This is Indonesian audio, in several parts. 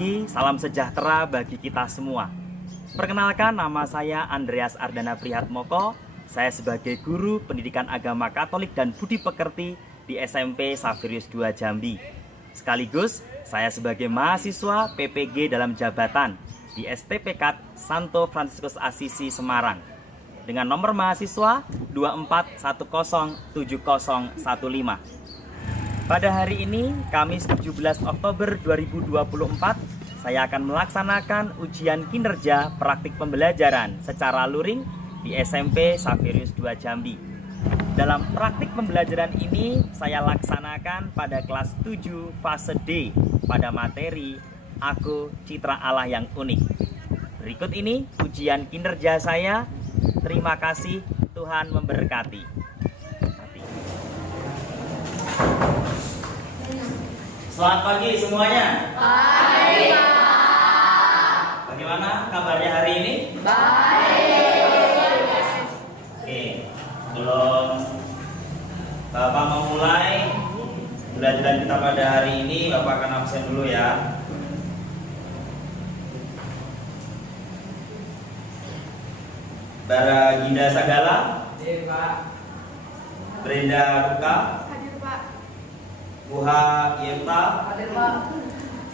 pagi, salam sejahtera bagi kita semua. Perkenalkan, nama saya Andreas Ardana Prihatmoko. Saya sebagai guru pendidikan agama Katolik dan Budi Pekerti di SMP Xaverius II Jambi. Sekaligus saya sebagai mahasiswa PPG dalam jabatan di STPK Santo Fransiskus Assisi Semarang dengan nomor mahasiswa 24107015. Pada hari ini, Kamis 17 Oktober 2024, saya akan melaksanakan ujian kinerja praktik pembelajaran secara luring di SMP Xaverius II Jambi. Dalam praktik pembelajaran ini, saya laksanakan pada kelas 7 fase D pada materi Aku Citra Allah yang Unik. Berikut ini ujian kinerja saya. Terima kasih, Tuhan memberkati. Selamat pagi semuanya. Baik. Bagaimana kabarnya hari ini? Baik. Oke, sebelum Bapak memulai pembelajaran kita pada hari ini, Bapak akan absen dulu ya. Baraginda Sagala. Hadir, Pak. Brenda Ruka. Hadir, Pak. Buha Yenta. Hadir, Pak.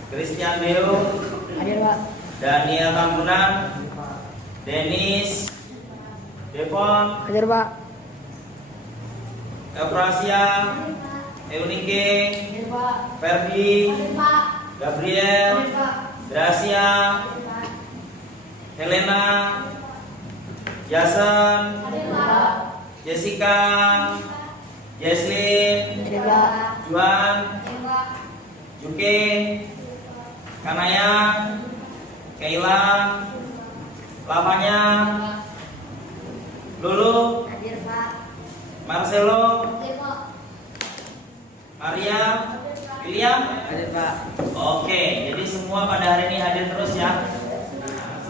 Christian Deo. Hadir, Pak. Daniel Tambunan. Dennis. Devon. Hadir, Pak. Eufrasia. Eunike. Hadir, Pak. Ferdi. Hadir, Pak. Gabriel. Hadir, Pak. Gracia. Hadir, Pak. Helena. Jason. Hadir, Pak. Jessica. Jesslyn. Hadir, Pak. Juan. Hadir, Pak. Juke. Kanaya. Keila. Lavanya. Lulu. Hadir, Pak. Marcelo. Hadir, Pak. Maria. William. Hadir, Pak. Oke, jadi semua pada hari ini hadir terus ya.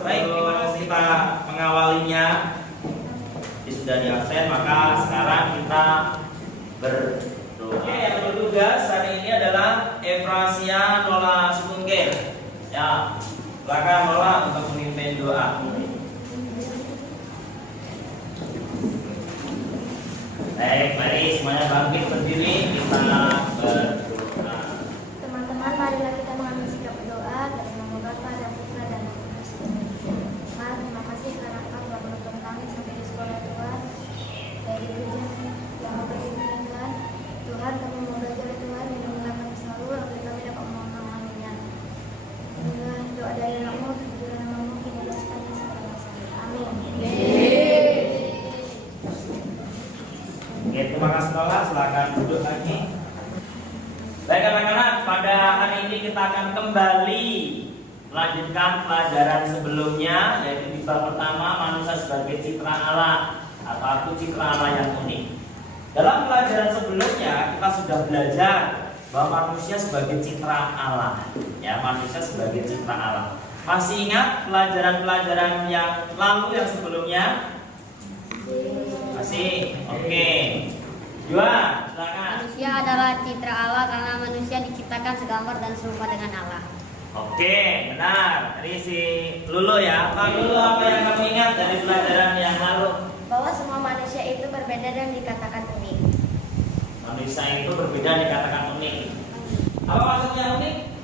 Baik, terima kasih kita mengawalinya. Jadi sudah di absen, maka sekarang kita berdoa. Oke, yang bertugas hari ini adalah Eufrasia Nola Sukungke. Ya, silakan Nola untuk memimpin doa. Baik, mari semuanya bangkit berdiri, kita berdoa. Teman-teman, marilah kita mengambil sikap berdoa dan nama Bapa dan Putra dan Roh Kudus. Tuhan, terima kasih karena Engkau telah menuntun kami sampai di sekolah Tuhan dari ujian yang memperhitungkan. Tuhan, kami mau belajar Tuhan, lindungilah kami selalu agar kami dapat memahaminya. Inilah doa dari anakmu, terpujilah namamu, kini dan sepanjang segala masa. Amin. Oke, terima kasih Nola, silakan duduk lagi. Baik anak-anak, pada hari ini kita akan kembali melanjutkan pelajaran sebelumnya, yaitu di bab pertama manusia sebagai citra Allah atau Aku Citra Allah yang Unik. Dalam pelajaran sebelumnya kita sudah belajar bahwa manusia sebagai citra Allah, ya, manusia sebagai citra Allah. Masih ingat pelajaran-pelajaran yang lalu yang sebelumnya? Masih? Oke. Juan, silakan. Manusia adalah citra Allah karena manusia diciptakan segambar dan serupa dengan Allah. Oke, benar. Tadi si Lulu ya. Pak Lulu, apa yang kamu ingat dari pelajaran yang lalu? Bahwa semua manusia itu berbeda dan dikatakan unik. Manusia itu berbeda dikatakan unik. Apa maksudnya unik?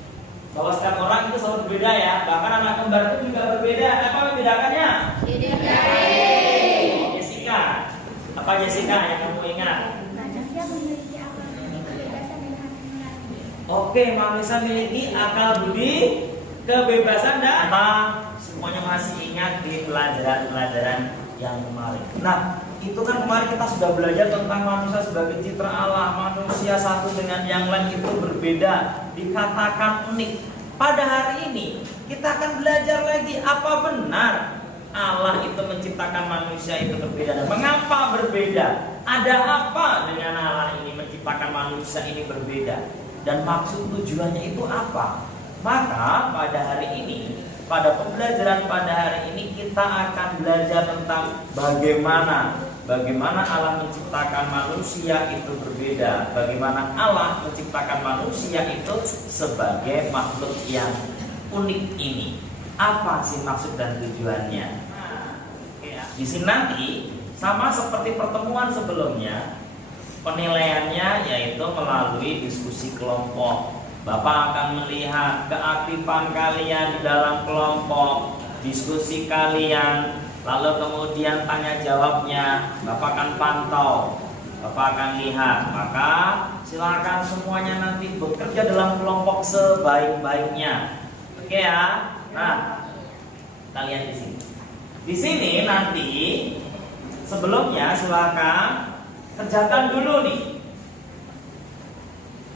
Bahwa setiap orang itu selalu berbeda ya. Bahkan anak kembar itu juga berbeda. Apa membedakannya? Jessica. Apa Jessica yang kamu ingat? Manusia memiliki akal budi, kebebasan dan hati nurani. Oke, manusia memiliki akal budi, kebebasan dan apa? Semuanya masih ingat di pelajaran-pelajaran yang kemarin. Nah, itu kan kemarin kita sudah belajar tentang manusia sebagai citra Allah. Manusia satu dengan yang lain itu berbeda, dikatakan unik. Pada hari ini kita akan belajar lagi apa benar Allah itu menciptakan manusia itu berbeda dan mengapa berbeda? Ada apa dengan Allah ini menciptakan manusia ini berbeda? Dan maksud tujuannya itu apa? Maka pada hari ini, pada pembelajaran pada hari ini kita akan belajar tentang bagaimana Allah menciptakan manusia itu berbeda, bagaimana Allah menciptakan manusia itu sebagai makhluk yang unik ini? Apa sih maksud dan tujuannya? Nah, di sini nanti sama seperti pertemuan sebelumnya, penilaiannya yaitu melalui diskusi kelompok. Bapak akan melihat keaktifan kalian di dalam kelompok, diskusi kalian, lalu kemudian tanya jawabnya. Bapak akan pantau, Bapak akan lihat. Maka silakan semuanya nanti bekerja dalam kelompok sebaik-baiknya. Oke ya. Nah, kita lihat di sini. Di sini nanti sebelumnya silakan kerjakan dulu nih.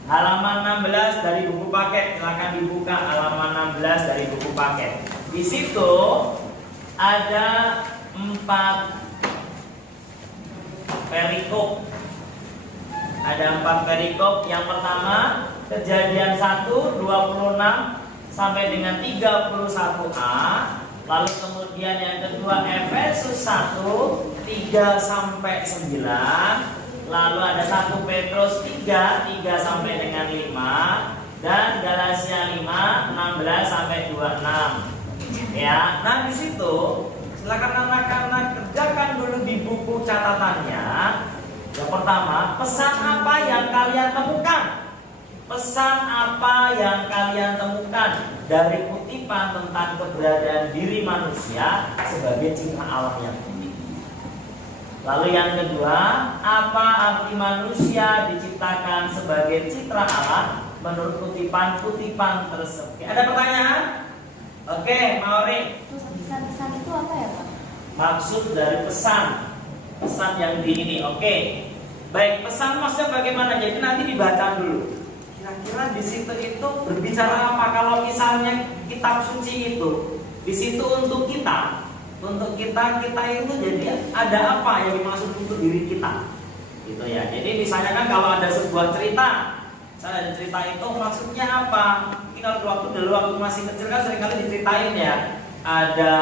Halaman 16 dari buku paket, silakan dibuka halaman 16 dari buku paket. Di situ ada 4 perikop. Ada 4 perikop. Yang pertama, Kejadian 1 26 sampai dengan 31a. Lalu kemudian yang kedua Efesus 1 3 sampai 9. Lalu ada 1 Petrus 3 sampai dengan 5, dan Galatia 5 16 sampai 26. Ya, nah di situ silakan anak-anak kerjakan dulu di buku catatannya. Yang pertama, pesan apa yang kalian temukan? Pesan apa yang kalian temukan dari kutipan tentang keberadaan diri manusia sebagai citra Allah yang unik? Lalu yang kedua, apa arti manusia diciptakan sebagai citra Allah menurut kutipan-kutipan tersebut? Ada pertanyaan? Oke, Mauri. Terus pesan-pesan itu apa ya, Pak? Maksud dari pesan yang di ini. Oke. Baik, pesan maksudnya bagaimana? Jadi nanti dibaca dulu. Kira-kira di situ itu berbicara apa? Kalau misalnya kitab suci itu di situ untuk kita itu jadi ada apa yang dimaksud untuk diri kita, gitu ya. Jadi misalnya kan kalau ada sebuah cerita, misalnya ada cerita itu maksudnya apa? Mungkin kalau dulu waktu masih kecil kan seringkali diceritain ya, ada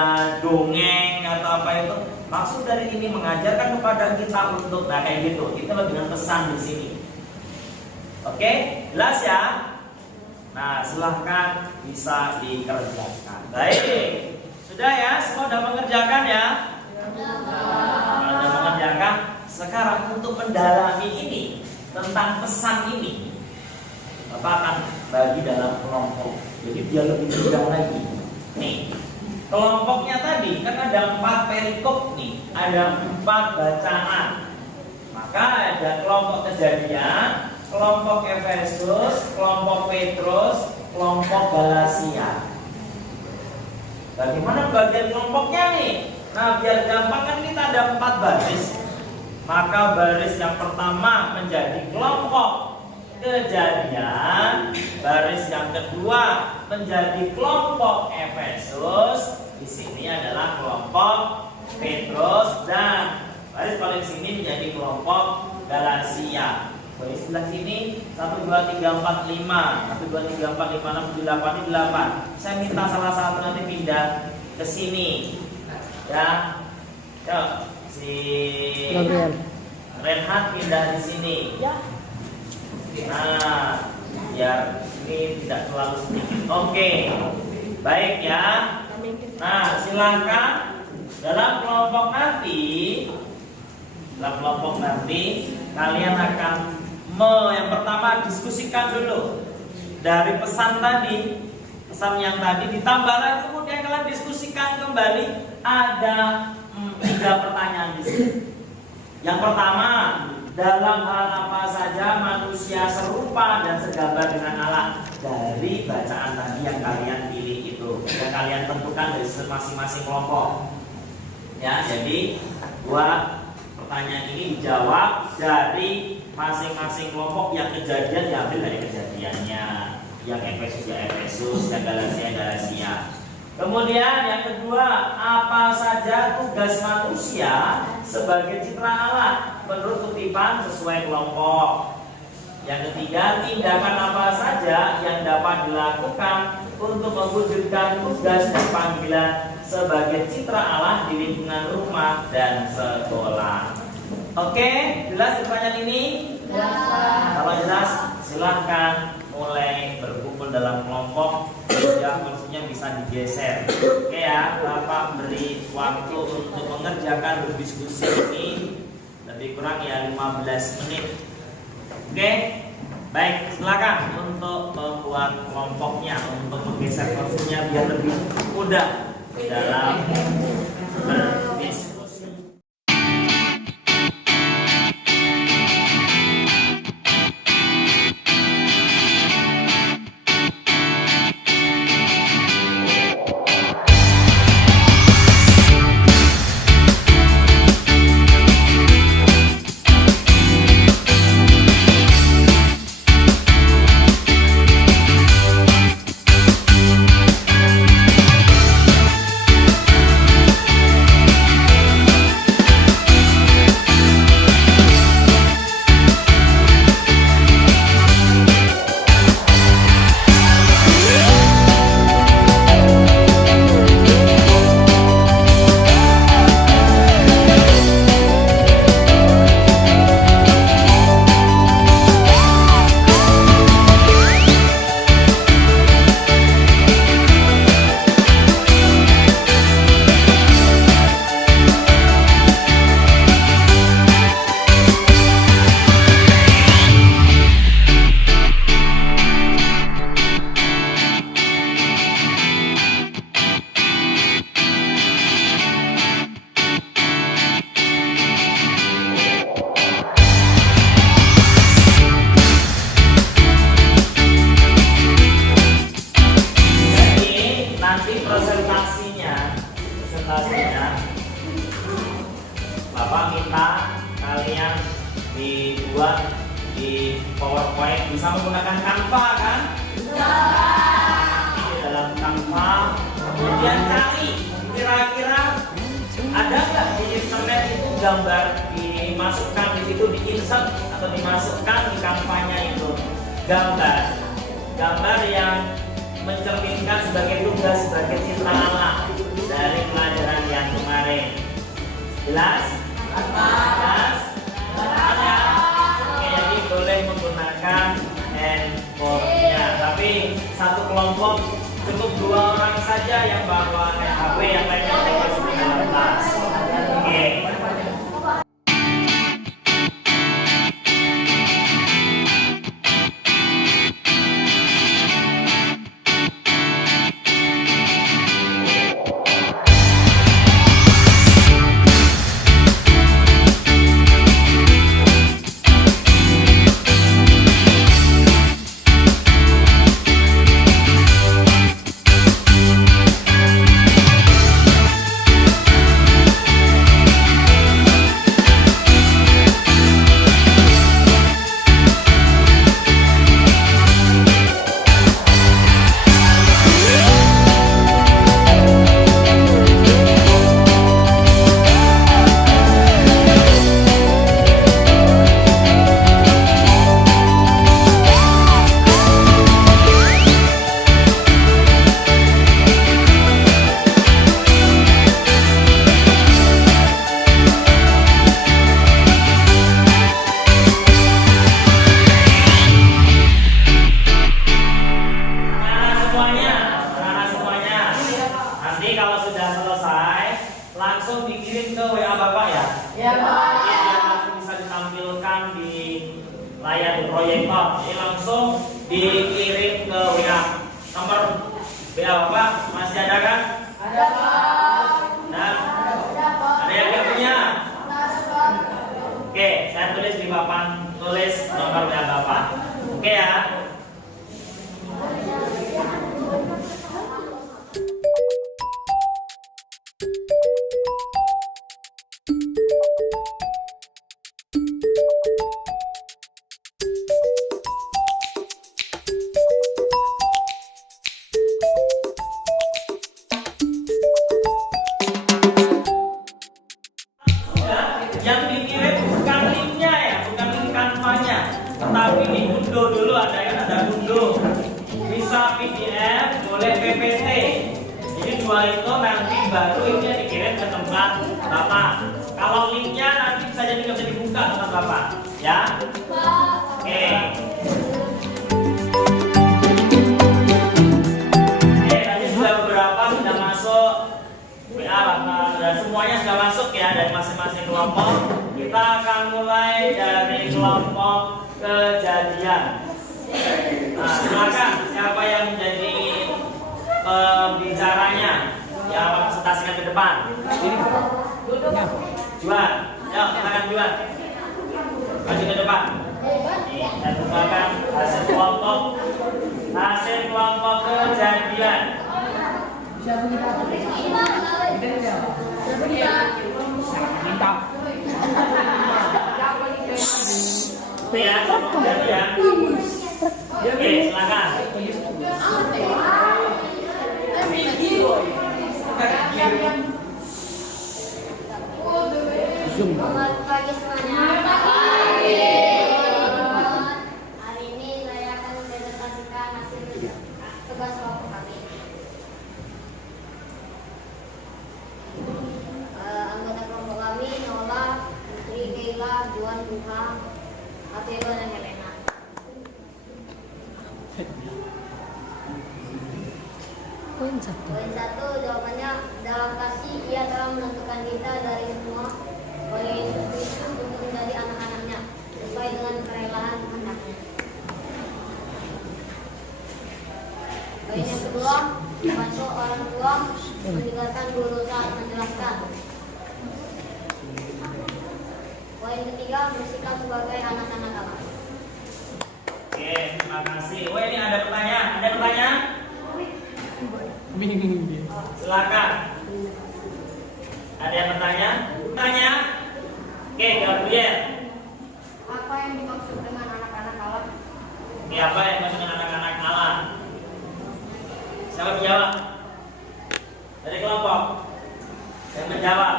dongeng atau apa itu. Maksud dari ini mengajarkan kepada kita untuk kayak gitu. Itu dengan pesan di sini. Oke, jelas ya? Nah, silahkan bisa dikerjakan. Baik. Sudah ya, semua sudah mengerjakan ya? Sudah mengerjakan. Sekarang untuk mendalami ini tentang pesan ini, Bapak akan bagi dalam kelompok. Jadi biar lebih mudah lagi. Nih, kelompoknya tadi kan ada 4 perikop nih, ada 4 bacaan. Maka ada kelompok Kejadian, kelompok Efesus, kelompok Petrus, kelompok Galatia. Bagaimana bagian kelompoknya nih? Nah, biar gampang kan kita ada 4 baris. Maka baris yang pertama menjadi kelompok Kejadian, baris yang kedua menjadi kelompok Efesus. Di sini adalah kelompok Petrus, dan baris paling sini menjadi kelompok Galatia. Baris sebelah sini 1 2 3 4 5, 1 2 3 4 5 6 7 8 ini 8. Saya minta salah satu nanti pindah ke sini. Ya. Yuk, si Renhat pindah di sini. Ya. Nah, biar ini tidak terlalu sedikit. Oke. Baik ya. Nah, silakan dalam kelompok nanti kalian akan yang pertama diskusikan dulu dari pesan yang tadi ditambah lagi, kemudian kalian diskusikan kembali. Ada 3 pertanyaan di sini. Yang pertama, dalam hal apa saja manusia serupa dan segambar dengan Allah? Dari bacaan tadi yang kalian pilih itu, yang kalian tentukan dari masing-masing kelompok. Ya, jadi 2 pertanyaan ini dijawab dari masing-masing kelompok. Yang Kejadian diambil dari kejadiannya, yang Efesus ya Efesus, yang Galatia. Kemudian yang kedua, apa saja tugas manusia sebagai citra Allah menurut kutipan sesuai kelompok. Yang ketiga, tindakan apa saja yang dapat dilakukan untuk mewujudkan tugas dan panggilan sebagai citra Allah di lingkungan rumah dan sekolah. Oke, jelas pertanyaan ini? Kalau jelas, silahkan mulai berkumpul dalam kelompok. Ya, maksudnya maksudnya bisa digeser. Oke ya, Bapak beri waktu untuk mengerjakan berdiskusi ini lebih kurang ya 15 menit. Oke, baik, silakan untuk membuat kelompoknya, untuk menggeser kursinya biar lebih mudah dalam berdiskusi. Presentasinya Bapak minta kalian dibuat di PowerPoint, bisa menggunakan Canva kan? Bisa. Di dalam Canva, kemudian cari kira-kira ada nggak di internet itu gambar dimasukkan di situ, di insert atau dimasukkan di Canva-nya itu gambar yang mencerminkan sebagai tugas, sebagai citra alam dari pelajaran yang kemarin. Jelas? Jelas? Ada? Oke, jadi boleh menggunakan handphone-nya, tapi satu kelompok cukup 2 orang saja yang bawa HP, yang lainnya pakai dalam kelas. Oke. Langsung dikirim ke WA Bapak ya? Iya Pak. Biar langsung bisa ditampilkan di layar proyektor. Jadi langsung dikirim ke WA. Nomor WA Bapak masih ada kan? Ada Pak. Dan ada yang nggak punya? Oke, saya tulis di papan tulis nomor WA Bapak. Oke ya. Yang dikirim bukan linknya ya, bukan link Canva-nya, tetapi diunduh dulu, ada unduh. Bisa PDF, boleh PPT. Jadi 2 itu nanti baru itu dikirim ke tempat Bapak. Kalau linknya nanti bisa jadi nggak bisa dibuka tempat Bapak, ya? Oke. Oke, tadi sudah dan semuanya sudah masuk ya dari masing-masing kelompok. Kita akan mulai dari kelompok Kejadian. Nah, silakan siapa yang menjadi pembicaranya yang presentasikan ke depan. Juan, ya silakan Juan. Maju ke depan. Dan bukakan hasil kelompok Kejadian. Ya, Kejadian. Oke, silakan. Selamat pagi semuanya. Hari ini saya akan mempresentasikan hasil tugas kelompok kami. Anggota kelompok kami Nola, Putri, Keila, Juan, Duha, Atelo, dan Helena. Poin 1, jawabannya dalam kasih ia telah menentukan kita dari semua oleh Yesus Kristus untuk menjadi anak-anaknya sesuai dengan kerelaan kehendaknya. Poin yang kedua, masuk orang tua mendengarkan guru saat menjelaskan. Poin ketiga, bersikap sebagai anak-anak Allah. Oke, terima kasih. Oh, ini ada pertanyaan. Ada pertanyaan? Silakan. Ada yang bertanya? Tanya. Oke, Gabriel. Apa yang dimaksud dengan anak-anak Allah? Oke, apa yang dimaksud dengan anak-anak Allah? Siapa menjawab? Dari kelompok yang menjawab.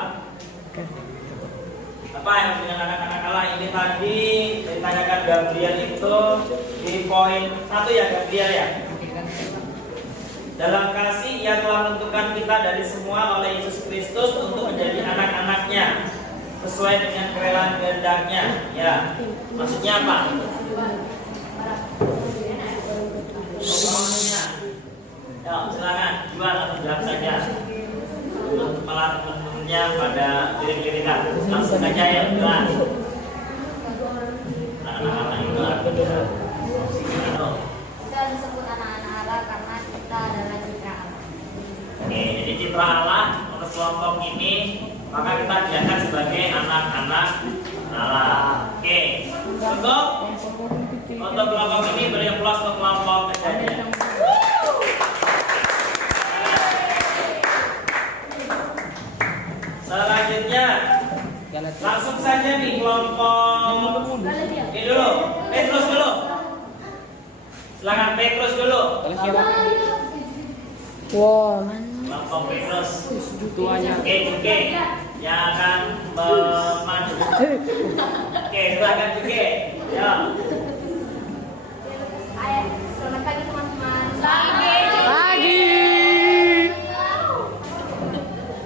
Apa yang dimaksud dengan anak-anak Allah? Ini tadi ditanyakan Gabriel itu di poin 1 ya, Gabriel ya. Dalam kasih ia telah menentukan kita dari semua oleh Yesus Kristus untuk menjadi anak-anaknya sesuai dengan kerelaan kehendaknya. Ya, maksudnya apa? Maksudnya, ya silakan jual atau jawab saja. Malah teman-temannya pada lirik-lirikan. Langsung saja ya, jelas. Anak-anak itu artinya. Kita disebut anak-anak Allah karena kita adalah citra Allah. Oke, jadi citra Allah untuk kelompok ini maka kita diangkat sebagai anak-anak Allah. Oke, untuk kelompok ini beri aplaus untuk kelompok Kejadian. Selanjutnya langsung saja nih kelompok ini dulu, Petrus dulu. Silakan Petrus dulu. Kelompok Petrus. Oke, yang akan memandu. Oke, silakan juga. Ya. Selamat pagi teman-teman. Pagi.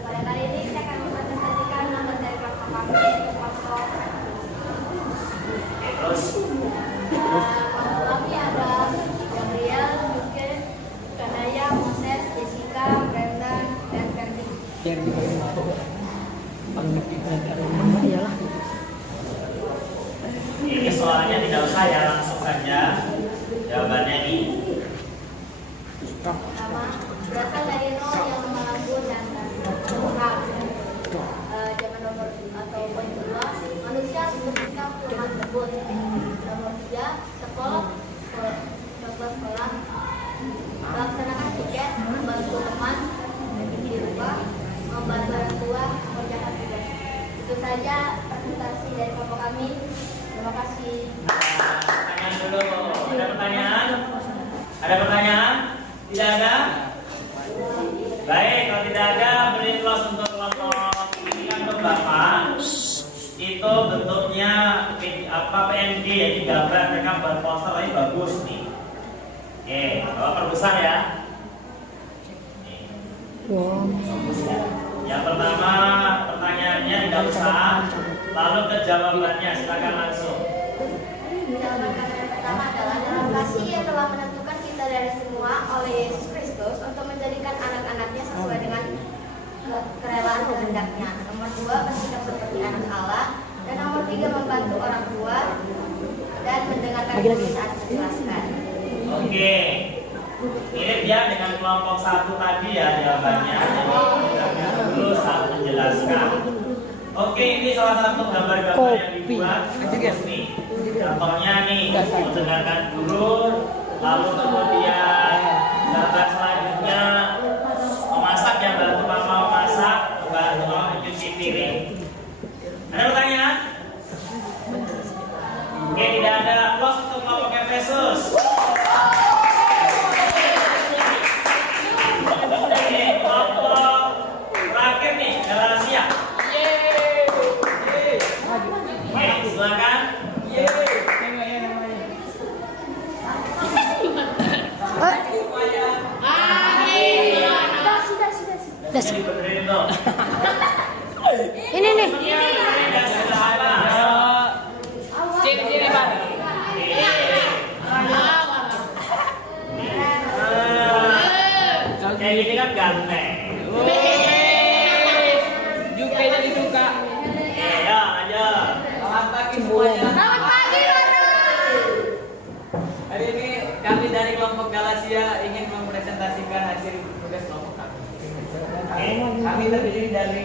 Pada kali ini saya akan mempresentasikan nama dari kelompok kami, yaitu kelompok Petrus. kelompok kami ada Gabriel, Yuke, Kanaya, Moses, Jessica, Brendan, dan Ferdi. Ini soalnya tidak usah ya, langsung saja jawabannya nih. Pertama, berasal dari nol yang mengampun dan Tuhan. Jawaban nomor atau poin kedua, manusia bersikap lemah lembut. Nomor 3, sekolah, coba sekolah, melaksanakan tugas, membantu teman, di rumah, membantu orang tua, mengerjakan tugas. Itu saja presentasi dari kelompok kami. Terima kasih. Pertanyaan dulu. Ada pertanyaan? Ada pertanyaan? Tidak ada? Baik, kalau tidak ada, beri close untuk kelompok ini kan Bapak. Itu bentuknya PNG ya, di gambar mereka buat poster ini bagus nih. Oke, Bapak perbesar ya. Nih. Bagus ya. Yang pertama pertanyaannya tidak usah, lalu ke jawabannya silakan langsung. Jawaban yang pertama adalah dalam kasih yang telah menentukan kita dari semua oleh Yesus Kristus untuk menjadikan anak-anaknya sesuai dengan kerelaan kehendaknya. saat menjelaskan. Oke. Mirip ya dengan kelompok 1 tadi ya jawabannya. Jadi dulu saat menjelaskan. Oke, ini salah satu gambar-gambar yang dibuat. Terus nih, contohnya nih, mendengarkan guru, lalu kemudian gambar selanjutnya memasak, yang bantu mama memasak, bantu mama mencuci piring. Ada pertanyaan? Oke, tidak ada. Close untuk kelompok Efesus. Oke, kelompok terakhir nih, Galatia. Oke, silakan. Jadi benerin dong. Ini nih. Ya, sederhana. Ciri-ciri Pak. Kayak gini kan ganteng. Juga jadi suka. Ya, aja. Selamat pagi semuanya. Selamat pagi, Hari ini kami dari kelompok Galatia ingin mempresentasikan hasil tugas kelompok kami. Kami terdiri dari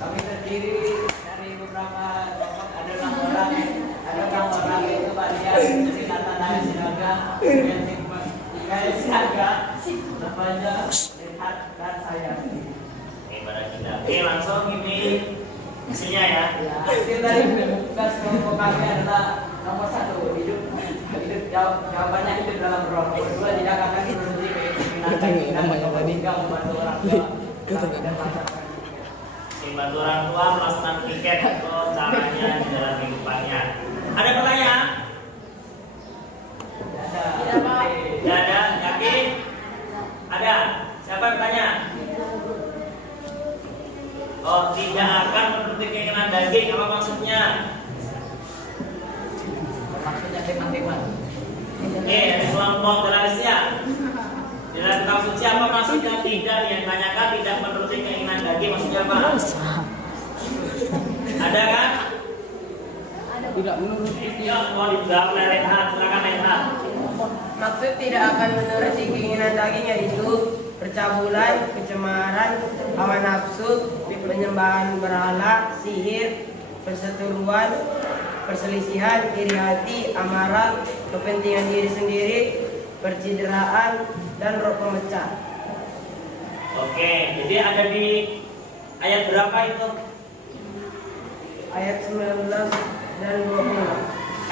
kami terdiri dari beberapa kelompok, ada 6 orang. Ada 6 orang itu Pak Dian, Sinatan dan Sinaga, kemudian Sinaga, namanya Rehat dan saya. Oke, langsung ini isinya ya. Hasil dari tugas kelompok kami adalah nomor 1, hidup jawabannya hidup dalam roh. Kedua, tidak akan berhenti keinginan dan tiga, membantu orang tua dan masyarakat. Membantu orang tua melaksanakan tiket atau caranya di dalam kehidupannya. Ada pertanyaan? Tidak ada. Yakin? Ada. Siapa yang bertanya? Oh, tidak akan menuruti keinginan daging. Apa maksudnya? Maksudnya teman-teman. Oke, dari kelompok Galatia. Di dalam kitab suci apa maksudnya tidak? Yang tanyakan tidak menuruti keinginan daging maksudnya apa? Ada kan? Tidak menuruti. Ya, mau dijawab oleh Renhat. Silakan Renhat. Maksud tidak akan menuruti keinginan daging yaitu percabulan, kecemaran, hawa nafsu, penyembahan berhala, sihir, perseteruan, perselisihan, iri hati, amarah, kepentingan diri sendiri, percideraan, dan roh pemecah. Oke, jadi ada di ayat berapa itu? Ayat 19 dan 20.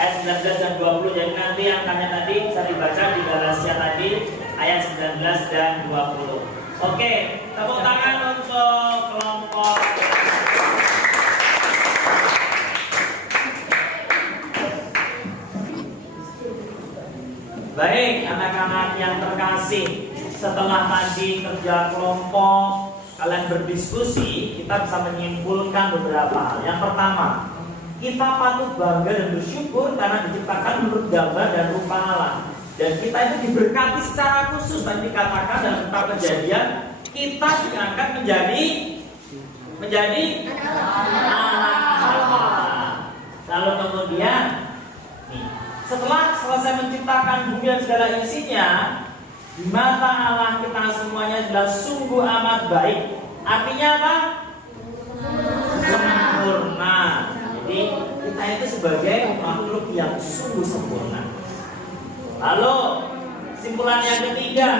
Ayat 19 dan 20. Jadi nanti yang tanya tadi bisa dibaca di Galatia tadi ayat 19 dan 20. Oke, tepuk tangan untuk kelompok. Baik, anak-anak yang terkasih, setelah tadi kerja kelompok, kalian berdiskusi, kita bisa menyimpulkan beberapa hal. Yang pertama, kita patut bangga dan bersyukur karena diciptakan menurut gambar dan rupa Allah. Dan kita itu diberkati secara khusus. Tadi dikatakan dalam kitab Kejadian, kita diangkat menjadi anak Allah. Lalu kemudian, nih, setelah selesai menciptakan bumi dan segala isinya, di mata Allah kita semuanya adalah sungguh amat baik. Artinya apa? Sempurna. Jadi kita itu sebagai makhluk yang sungguh sempurna. Lalu simpulan yang ketiga,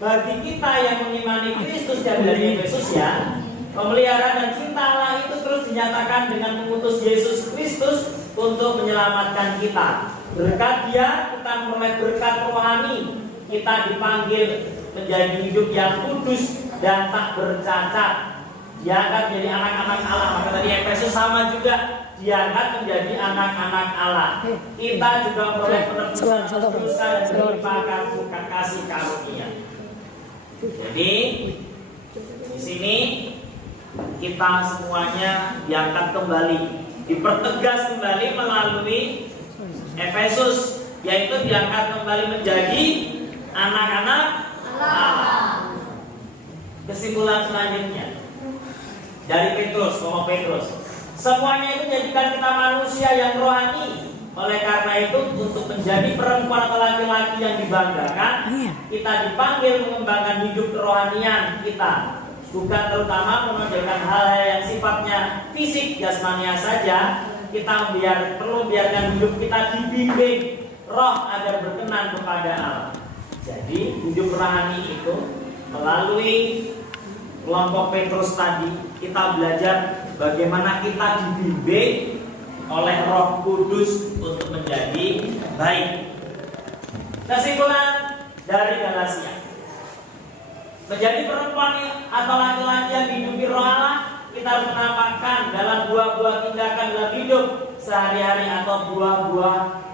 bagi kita yang mengimani Kristus dan dari Yesus ya, pemeliharaan dan cinta Allah itu terus dinyatakan dengan mengutus Yesus Kristus untuk menyelamatkan kita. Berkat Dia kita memperoleh berkat rohani. Kita dipanggil menjadi hidup yang kudus dan tak bercacat. Diangkat menjadi anak-anak Allah. Maka tadi Efesus sama juga, diangkat menjadi anak-anak Allah. Kita juga memperoleh penebusan dosa dan dilimpahkan kasih karunia. Jadi di sini kita semuanya diangkat kembali, dipertegas kembali melalui Efesus, yaitu diangkat kembali menjadi anak-anak Allah. Kesimpulan selanjutnya dari Petrus, ngomong Petrus, semuanya itu menjadikan kita manusia yang rohani, Oleh karena itu, untuk menjadi perempuan atau laki-laki yang dibanggakan, kita dipanggil mengembangkan hidup kerohanian kita. Bukan terutama menonjolkan hal-hal yang sifatnya fisik, jasmania saja. Kita perlu biarkan hidup kita dibimbing roh agar berkenan kepada Allah. Jadi hidup rohani itu melalui kelompok Petrus tadi, kita belajar bagaimana kita dibimbing oleh Roh Kudus untuk menjadi baik. Kesimpulan dari Galatia, menjadi perempuan atau laki-laki yang dihidupi Roh Allah, kita harus menampakkan dalam buah-buah tindakan dalam hidup sehari-hari atau buah-buah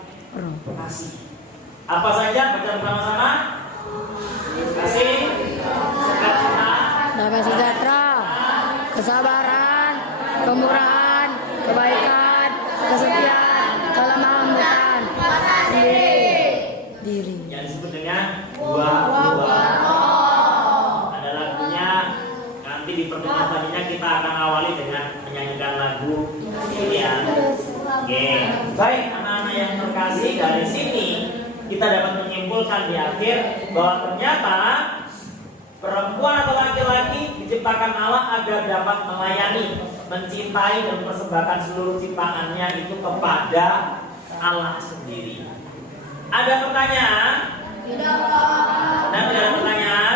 kasih. Apa saja? Baca bersama-sama. Kasih, sukacita, Damai sejahtera, kesabaran, kemurahan, kebaikan, kesetiaan, kelemahan, diri. yang disebut dengan buah-buah. Ada lagunya, nanti di pertemuan selanjutnya kita akan awali dengan menyanyikan lagu ini ya. Oke, baik anak-anak yang terkasih, dari sini kita dapat menyimpulkan di akhir bahwa ternyata perempuan atau laki-laki diciptakan Allah agar dapat melayani, mencintai dan mempersembahkan seluruh ciptaannya itu kepada Allah sendiri. Ada pertanyaan? Tidak. Dan tidak ada pertanyaan?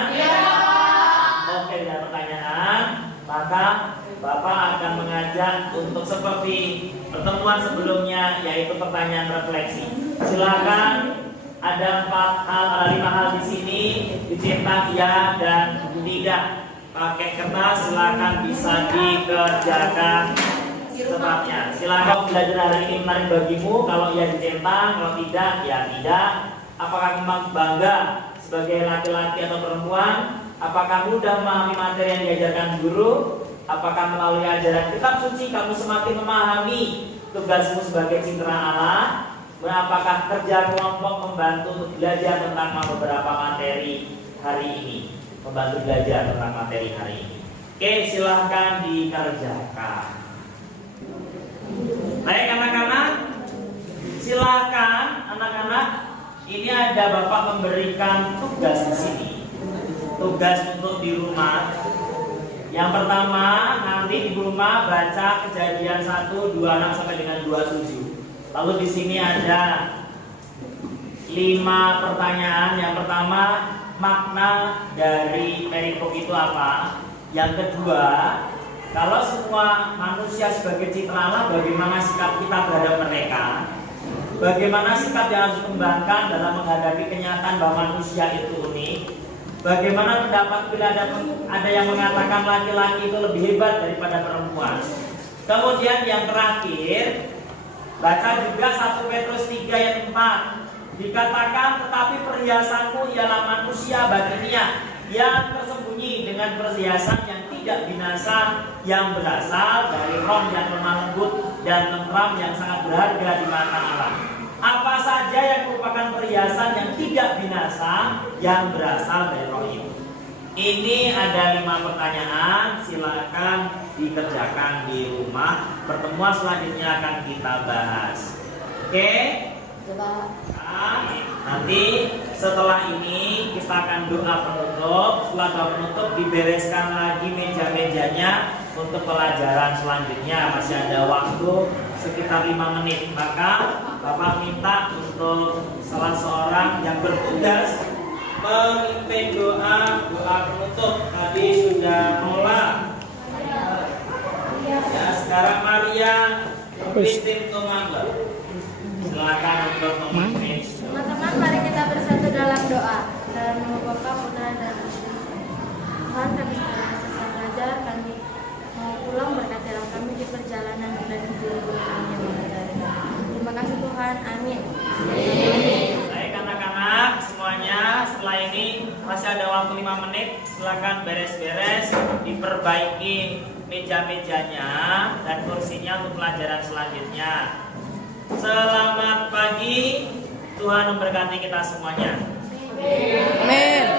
Oke, tidak ada pertanyaan. Maka Bapak akan mengajak untuk seperti pertemuan sebelumnya, yaitu pertanyaan refleksi. Silakan, ada 5 hal di sini, dicetak ya dan tidak. Pakai kertas, silakan bisa dikerjakan secepatnya. Silakan, belajar hari ini menarik bagimu. Kalau ya dicetak, kalau tidak ya tidak. Apakah memang bangga sebagai laki-laki atau perempuan? Apakah mudah memahami materi yang diajarkan guru? Apakah melalui ajaran kitab suci kamu semakin memahami tugasmu sebagai citra Allah? Apakah kerja kelompok membantu untuk belajar tentang beberapa materi hari ini? Membantu belajar tentang materi hari ini. Oke, silahkan dikerjakan. Baik anak-anak, silahkan anak-anak. Ini ada Bapak memberikan tugas di sini. Tugas untuk di rumah. Yang pertama, nanti di rumah baca Kejadian 1, 26 sampai dengan 27. Lalu di sini ada 5 pertanyaan. Yang pertama, makna dari perikop itu apa? Yang kedua, kalau semua manusia sebagai citra Allah, bagaimana sikap kita terhadap mereka? Bagaimana sikap yang harus dikembangkan dalam menghadapi kenyataan bahwa manusia itu unik? Bagaimana pendapat bila ada yang mengatakan laki-laki itu lebih hebat daripada perempuan? Kemudian yang terakhir, baca juga 1 Petrus 3 ayat 4. Dikatakan, tetapi perhiasanmu ialah manusia batiniah yang tersembunyi dengan perhiasan yang tidak binasa, yang berasal dari roh yang lemah lembut dan tentram yang sangat berharga di mata Allah. Apa saja yang merupakan perhiasan yang tidak binasa yang berasal dari roh itu? Ini ada 5 pertanyaan, silakan dikerjakan di rumah. Pertemuan selanjutnya akan kita bahas. Oke? Nah, nanti setelah ini kita akan doa penutup. Setelah doa penutup dibereskan lagi meja-mejanya untuk pelajaran selanjutnya. Masih ada waktu sekitar 5 menit. Maka Bapak minta untuk salah seorang yang bertugas memimpin doa penutup. Tadi sudah mulai. Ya, sekarang Maria Christine Tumangga. Silakan untuk memimpin. Teman-teman, mari kita bersatu dalam doa. Dalam nama Bapa, Putra, dan Roh Kudus. Tuhan, kami sebagai selesai belajar, kami mau pulang, berkatilah kami di perjalanan dan di bulan yang mengajar. Terima kasih Tuhan, amin. Baik anak-anak semuanya, setelah ini masih ada waktu 5 menit. Silakan beres-beres, diperbaiki meja-mejanya dan kursinya untuk pelajaran selanjutnya. Selamat pagi, Tuhan memberkati kita semuanya. Amin.